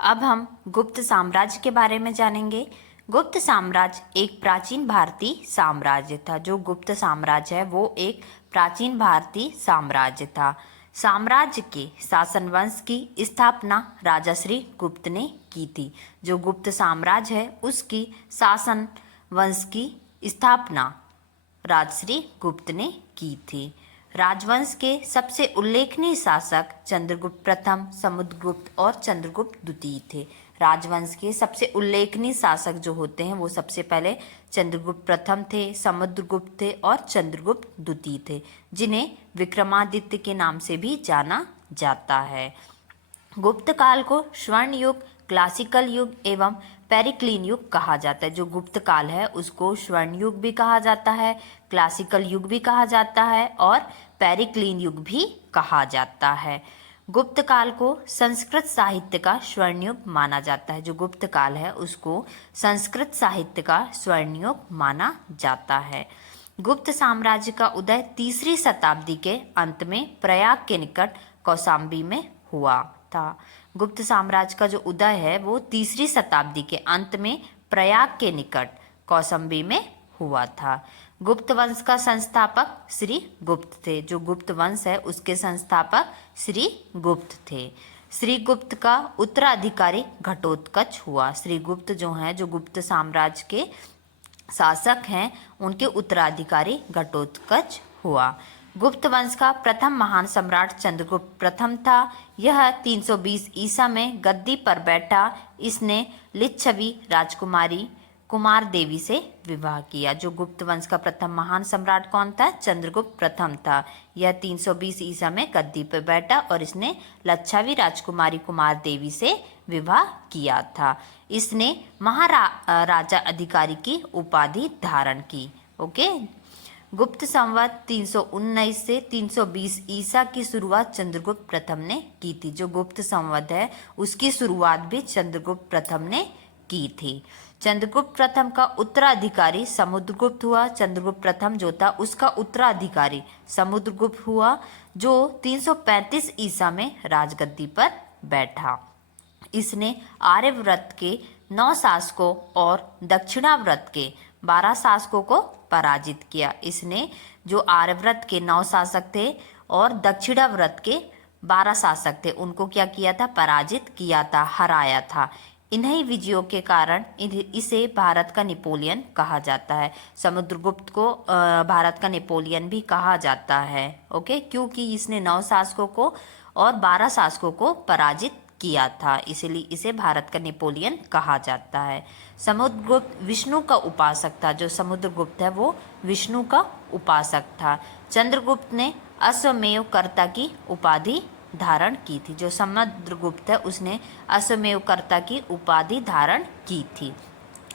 अब हम गुप्त साम्राज्य के बारे में जानेंगे। गुप्त साम्राज्य एक प्राचीन भारतीय साम्राज्य था। जो गुप्त साम्राज्य है वो एक प्राचीन भारतीय साम्राज्य था। साम्राज्य के शासन वंश की स्थापना राजा श्री गुप्त ने की थी। जो गुप्त साम्राज्य है उसकी शासन वंश की स्थापना राजश्री गुप्त ने की थी। राजवंश के सबसे उल्लेखनीय शासक चंद्रगुप्त प्रथम, समुद्रगुप्त और चंद्रगुप्त द्वितीय थे। राजवंश के सबसे उल्लेखनीय शासक जो होते हैं वो सबसे पहले चंद्रगुप्त प्रथम थे, समुद्रगुप्त थे और चंद्रगुप्त द्वितीय थे, जिन्हें विक्रमादित्य के नाम से भी जाना जाता है। गुप्त काल को स्वर्ण युग, क्लासिकल युग एवं पेरिक्लीन युग कहा जाता है। जो गुप्त काल है उसको स्वर्ण युग भी कहा जाता है, क्लासिकल युग भी कहा जाता है और पेरिक्लीन युग भी कहा जाता है। गुप्त काल को संस्कृत साहित्य का स्वर्ण युग माना जाता है। जो गुप्त काल है उसको संस्कृत साहित्य का स्वर्ण युग माना जाता है। गुप्त साम्राज्य का उदय तीसरी शताब्दी के अंत में प्रयाग के निकट कौशाम्बी में हुआ था। गुप्त साम्राज्य का जो उदय है वो तीसरी शताब्दी के अंत में प्रयाग के निकट कौशाम्बी में हुआ था। गुप्त वंश का संस्थापक श्री गुप्त थे। जो गुप्त वंश है उसके संस्थापक श्री गुप्त थे। श्री गुप्त का उत्तराधिकारी घटोत्कच हुआ। श्री गुप्त जो हैं, जो गुप्त साम्राज्य के शासक हैं, उनके उत्तराधिकारी घटोत्कच हुआ। गुप्त वंश का प्रथम महान सम्राट चंद्रगुप्त प्रथम था। यह 320 ईसा में गद्दी पर बैठा। इसने लिच्छवी राजकुमारी कुमार देवी से विवाह किया। जो गुप्त वंश का प्रथम महान सम्राट कौन था? चंद्रगुप्त प्रथम था। यह 320 ईसा में गद्दी पर बैठा और इसने लिच्छवी राजकुमारी कुमार देवी से विवाह किया था। इसने महाराजा अधिकारी की उपाधि धारण की। ओके। गुप्त संवत 319 से 320 ईसा की शुरुआत चंद्रगुप्त प्रथम ने की थी। जो गुप्त संवत है उसकी शुरुआत भी चंद्रगुप्त प्रथम ने की थी। चंद्रगुप्त प्रथम का उत्तराधिकारी समुद्रगुप्त हुआ। चंद्रगुप्त प्रथम जो था उसका उत्तराधिकारी समुद्रगुप्त हुआ, जो 335 ईसा में राजगद्दी पर बैठा। इसने आर्यव्रत के 9 शासकों और दक्षिणाव्रत के 12 शासकों को पराजित किया। इसने जो आर्यव्रत के 9 शासक थे और दक्षिणाव्रत के 12 शासक थे उनको क्या किया था? पराजित किया था, हराया था। इन्हीं विजयों के कारण इसे भारत का नेपोलियन कहा जाता है। समुद्रगुप्त को भारत का नेपोलियन भी कहा जाता है। ओके, क्योंकि इसने 9 शासकों को और 12 शासकों को पराजित किया था, इसलिए इसे भारत का नेपोलियन कहा जाता है। समुद्रगुप्त विष्णु का उपासक था। जो समुद्रगुप्त है वो विष्णु का उपासक था। चंद्रगुप्त ने अश्वमेव कर्ता की उपाधि धारण की थी। जो समुद्रगुप्त है उसने अश्वमेव कर्ता की उपाधि धारण की थी।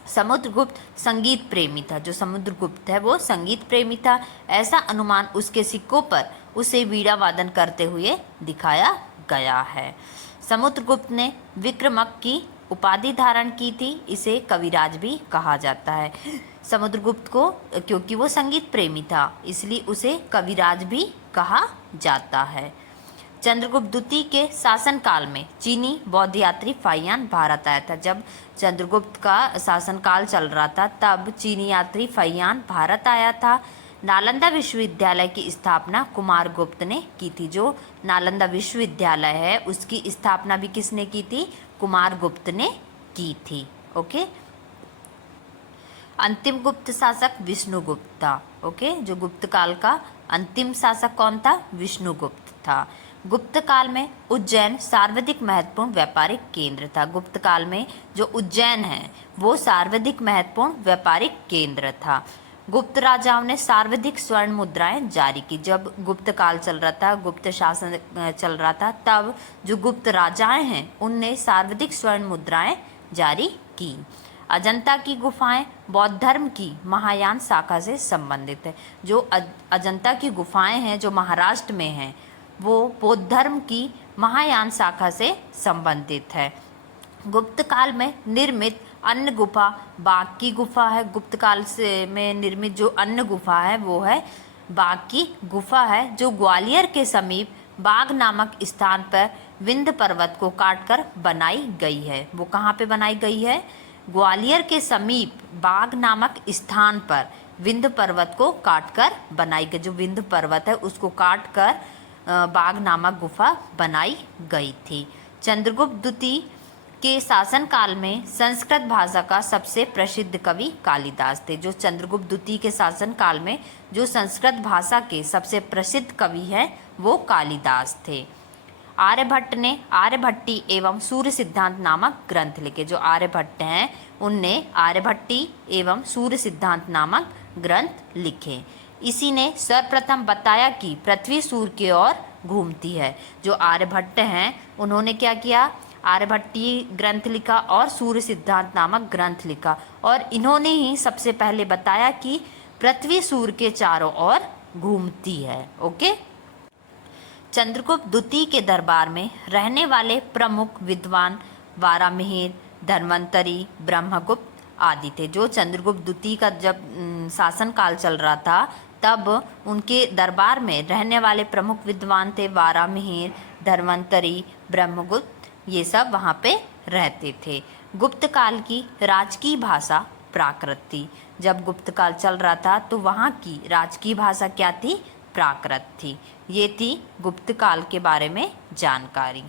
समुद्रगुप्त संगीत प्रेमी था। जो समुद्रगुप्त है वो संगीत प्रेमी था। ऐसा अनुमान उसके सिक्कों पर उसे वीणा वादन करते हुए दिखाया गया है। समुद्रगुप्त ने विक्रमक की उपाधि धारण की थी। इसे कविराज भी कहा जाता है। समुद्रगुप्त को क्योंकि वो संगीत प्रेमी था इसलिए उसे कविराज भी कहा जाता है। चंद्रगुप्त द्वितीय के शासनकाल में चीनी बौद्ध यात्री फाहियान भारत आया था। जब चंद्रगुप्त का शासनकाल चल रहा था तब चीनी यात्री फाहियान भारत आया था। नालंदा विश्वविद्यालय की स्थापना कुमारगुप्त ने की थी। जो नालंदा विश्वविद्यालय है उसकी स्थापना भी किसने की थी? कुमारगुप्त ने की थी। ओके। अंतिम गुप्त शासक विष्णुगुप्त था। ओके, जो गुप्त काल का अंतिम शासक कौन था? विष्णुगुप्त था। गुप्त काल में उज्जैन सर्वाधिक महत्वपूर्ण व्यापारिक केंद्र था। गुप्त काल में जो उज्जैन है वो सर्वाधिक महत्वपूर्ण व्यापारिक केंद्र था। गुप्त राजाओं ने सर्वाधिक स्वर्ण मुद्राएं जारी की। जब गुप्त काल चल रहा था, गुप्त शासन चल रहा था, तब जो गुप्त राजाएं हैं उनने सर्वाधिक स्वर्ण मुद्राएं जारी की। अजंता की गुफाएं बौद्ध धर्म की महायान शाखा से संबंधित है। जो अजंता की गुफाएं हैं जो महाराष्ट्र में हैं वो बौद्ध धर्म की महायान शाखा से संबंधित है। गुप्त काल में निर्मित अन्य गुफा बाघ की गुफा है। गुप्त काल से में निर्मित जो अन्य गुफा है वो है बाघ की गुफा है, जो ग्वालियर के समीप बाघ नामक स्थान पर विंध्य पर्वत को काटकर बनाई गई है। वो कहाँ पे बनाई गई है? ग्वालियर के समीप बाघ नामक स्थान पर विंध्य पर्वत को काटकर बनाई गई। जो विंध्य पर्वत है उसको काटकर बाघ नामक गुफा बनाई गई थी। चंद्रगुप्त द्वितीय के शासनकाल में संस्कृत भाषा का सबसे प्रसिद्ध कवि कालिदास थे। जो चंद्रगुप्त द्वितीय के शासनकाल में जो संस्कृत भाषा के सबसे प्रसिद्ध कवि हैं वो कालिदास थे। आर्यभट्ट ने आर्यभट्टी एवं सूर्य सिद्धांत नामक ग्रंथ लिखे। जो आर्यभट्ट हैं उनने आर्यभट्टी एवं सूर्य सिद्धांत नामक ग्रंथ लिखे। इसी ने सर्वप्रथम बताया कि पृथ्वी सूर्य की ओर घूमती है। जो आर्यभट्ट हैं उन्होंने क्या किया? आर्यभट्टी ग्रंथ लिखा और सूर्य सिद्धांत नामक ग्रंथ लिखा, और इन्होंने ही सबसे पहले बताया कि पृथ्वी सूर्य के चारों ओर घूमती है। ओके। चंद्रगुप्त द्वितीय के दरबार में रहने वाले प्रमुख विद्वान वारामिहिर, धन्वंतरी, ब्रह्मगुप्त आदि थे। जो चंद्रगुप्त द्वितीय का जब शासनकाल चल रहा था तब उनके दरबार में रहने वाले प्रमुख विद्वान थे वारामिहिर, धन्वंतरी, ब्रह्मगुप्त, ये सब वहाँ पे रहते थे। गुप्त काल की राजकीय भाषा प्राकृत थी। जब गुप्त काल चल रहा था तो वहाँ की राजकीय भाषा क्या थी? प्राकृत थी। ये थी गुप्त काल के बारे में जानकारी।